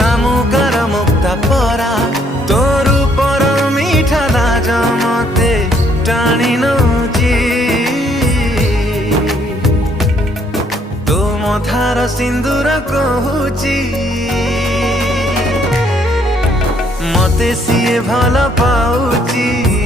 शामुकार मुक्ता परा तोर पर मीठा लाज मते टाणी नौची तो मथार सिंदूर कहूची मते सिए भल पाउची।